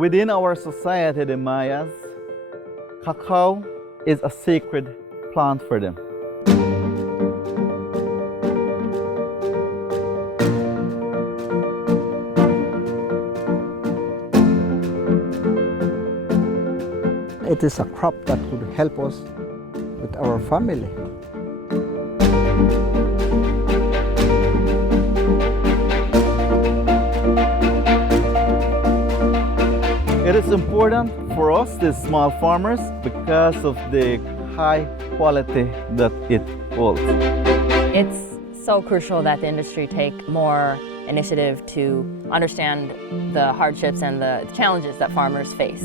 Within our society, the Mayas, cacao is a sacred plant for them. It is a crop that could help us with our family. It is important for us, the small farmers, because of the high quality that it holds. It's so crucial that the industry take more initiative to understand the hardships and the challenges that farmers face.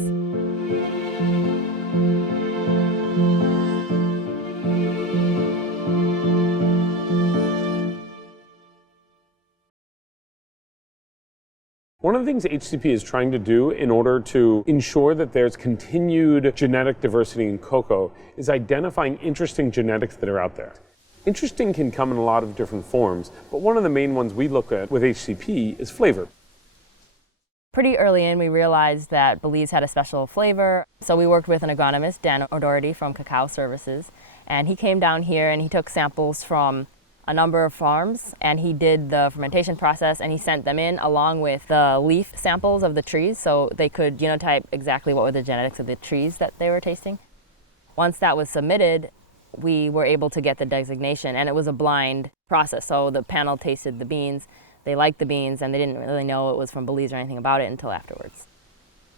One of the things HCP is trying to do in order to ensure that there's continued genetic diversity in cocoa is identifying interesting genetics that are out there. Interesting can come in a lot of different forms, but one of the main ones we look at with HCP is flavor. Pretty early in, we realized that Belize had a special flavor, so we worked with an agronomist, Dan O'Doherty from Cacao Services, and he came down here and he took samples from a number of farms, and he did the fermentation process, and he sent them in along with the leaf samples of the trees so they could genotype exactly what were the genetics of the trees that they were tasting. Once that was submitted, we were able to get the designation, and it was a blind process. So the panel tasted the beans, they liked the beans, and they didn't really know it was from Belize or anything about it until afterwards.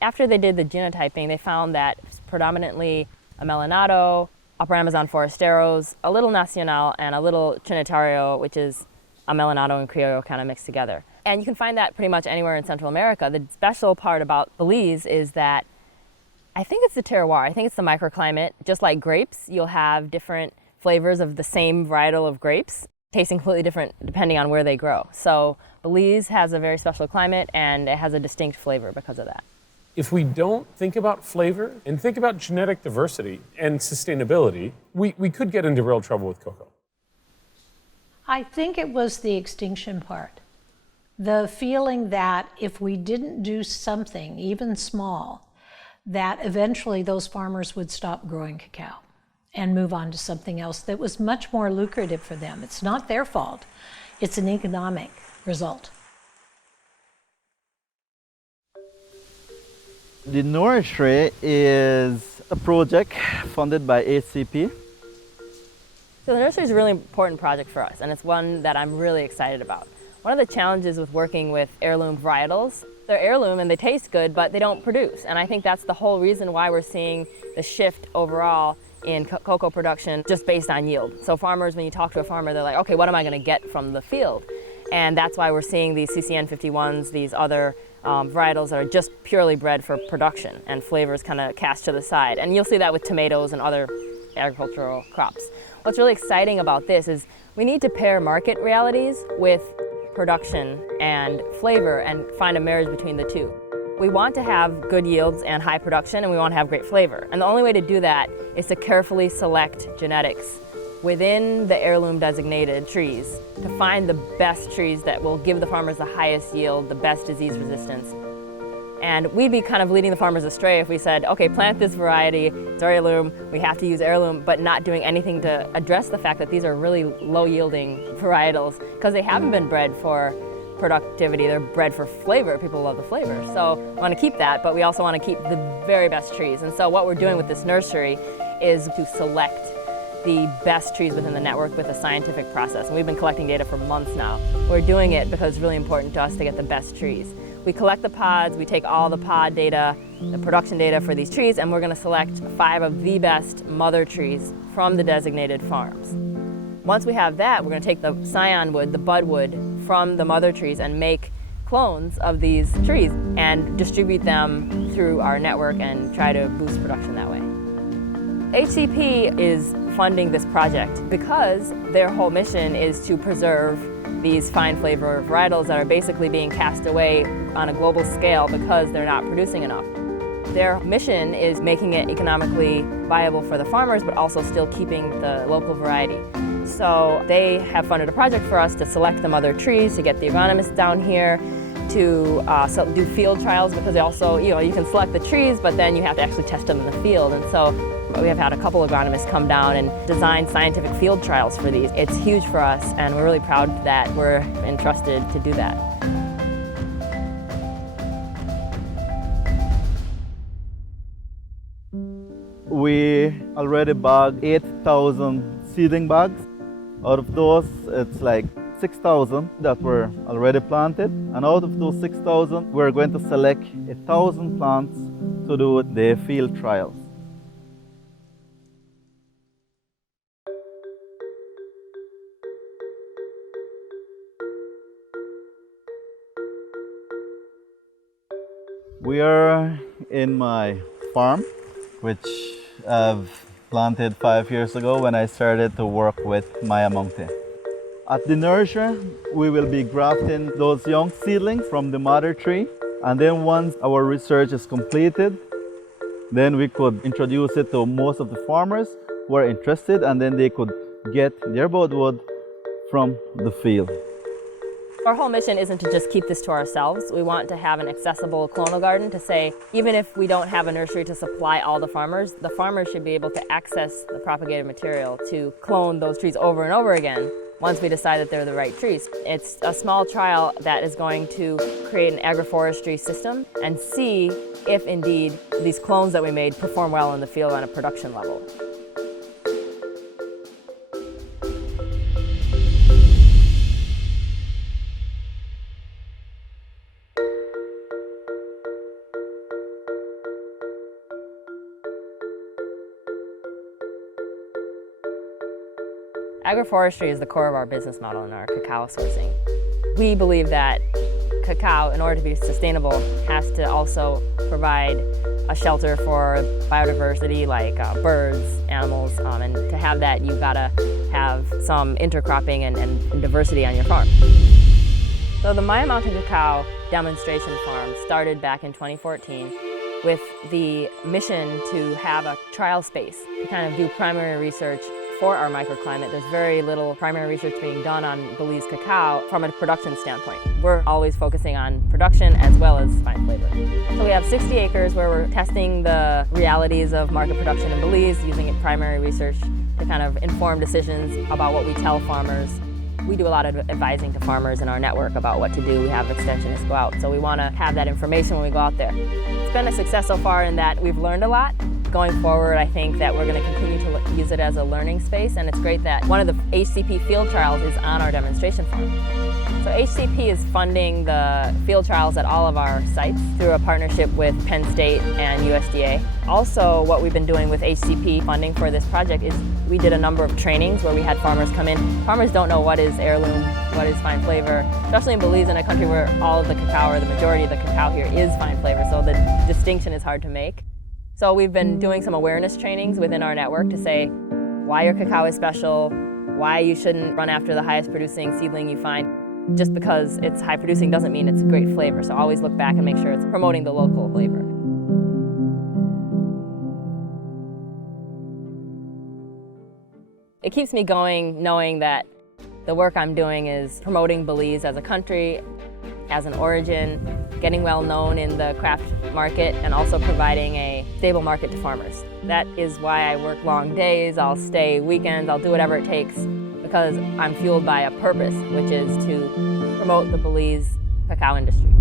After they did the genotyping, they found that it's predominantly Amelinado, Upper Amazon Forasteros, a little Nacional, and a little Trinitario, which is Amelinado and Criollo kind of mixed together. And you can find that pretty much anywhere in Central America. The special part about Belize is that I think it's the terroir, I think it's the microclimate. Just like grapes, you'll have different flavors of the same varietal of grapes, tasting completely different depending on where they grow. So Belize has a very special climate, and it has a distinct flavor because of that. If we don't think about flavor and think about genetic diversity and sustainability, we could get into real trouble with cocoa. I think it was the extinction part. The feeling that if we didn't do something, even small, that eventually those farmers would stop growing cacao and move on to something else that was much more lucrative for them. It's not their fault. It's an economic result. The nursery is a project funded by HCP. So the nursery is a really important project for us, and it's one that I'm really excited about. One of the challenges with working with heirloom varietals, they're heirloom and they taste good, but they don't produce. And I think that's the whole reason why we're seeing the shift overall in cocoa production just based on yield. So farmers, when you talk to a farmer, they're like, okay, what am I gonna get from the field? And that's why we're seeing these CCN 51s, these other varietals that are just purely bred for production, and flavors kind of cast to the side. And you'll see that with tomatoes and other agricultural crops. What's really exciting about this is we need to pair market realities with production and flavor and find a marriage between the two. We want to have good yields and high production, and we want to have great flavor. And the only way to do that is to carefully select genetics within the heirloom designated trees to find the best trees that will give the farmers the highest yield, the best disease resistance. And we'd be kind of leading the farmers astray if we said, okay, plant this variety, it's heirloom, we have to use heirloom, but not doing anything to address the fact that these are really low yielding varietals because they haven't been bred for productivity, they're bred for flavor. People love the flavor. So we want to keep that, but we also want to keep the very best trees. And so what we're doing with this nursery is to select the best trees within the network with a scientific process. And we've been collecting data for months now. We're doing it because it's really important to us to get the best trees. We collect the pods, we take all the pod data, the production data for these trees, and we're going to select 5 of the best mother trees from the designated farms. Once we have that, we're going to take the scion wood, the bud wood, from the mother trees and make clones of these trees and distribute them through our network and try to boost production that way. HCP is funding this project because their whole mission is to preserve these fine flavor varietals that are basically being cast away on a global scale because they're not producing enough. Their mission is making it economically viable for the farmers, but also still keeping the local variety. So they have funded a project for us to select the mother trees, to get the agronomists down here. to do field trials because they also, you can select the trees, but then you have to actually test them in the field. And so we have had a couple of agronomists come down and design scientific field trials for these. It's huge for us, and we're really proud that we're entrusted to do that. We already bagged 8,000 seedling bags. Out of those, it's like 6,000 that were already planted. And out of those 6,000, we're going to select 1,000 plants to do the field trials. We are in my farm, which I've planted 5 years ago when I started to work with Maya Mountain. At the nursery, we will be grafting those young seedlings from the mother tree, and then once our research is completed, then we could introduce it to most of the farmers who are interested, and then they could get their budwood from the field. Our whole mission isn't to just keep this to ourselves. We want to have an accessible clonal garden to say, even if we don't have a nursery to supply all the farmers should be able to access the propagated material to clone those trees over and over again once we decide that they're the right trees. It's a small trial that is going to create an agroforestry system and see if indeed these clones that we made perform well in the field on a production level. Agroforestry is the core of our business model in our cacao sourcing. We believe that cacao, in order to be sustainable, has to also provide a shelter for biodiversity like birds, animals, and to have that you've got to have some intercropping and diversity on your farm. So the Maya Mountain Cacao demonstration farm started back in 2014 with the mission to have a trial space to kind of do primary research for our microclimate. There's very little primary research being done on Belize cacao from a production standpoint. We're always focusing on production as well as fine flavor. So we have 60 acres where we're testing the realities of market production in Belize, using primary research to kind of inform decisions about what we tell farmers. We do a lot of advising to farmers in our network about what to do. We have extensionists go out, so we want to have that information when we go out there. It's been a success so far in that we've learned a lot. Going forward, I think that we're going to continue to use it as a learning space, and it's great that one of the HCP field trials is on our demonstration farm. So HCP is funding the field trials at all of our sites through a partnership with Penn State and USDA. Also, what we've been doing with HCP funding for this project is we did a number of trainings where we had farmers come in. Farmers don't know what is heirloom, what is fine flavor, especially in Belize, in a country where all of the cacao, or the majority of the cacao here, is fine flavor, so the distinction is hard to make. So we've been doing some awareness trainings within our network to say why your cacao is special, why you shouldn't run after the highest producing seedling you find. Just because it's high producing doesn't mean it's a great flavor, so always look back and make sure it's promoting the local flavor. It keeps me going knowing that the work I'm doing is promoting Belize as a country, as an origin, getting well known in the craft market, and also providing a stable market to farmers. That is why I work long days, I'll stay weekends, I'll do whatever it takes, because I'm fueled by a purpose, which is to promote the Belize cacao industry.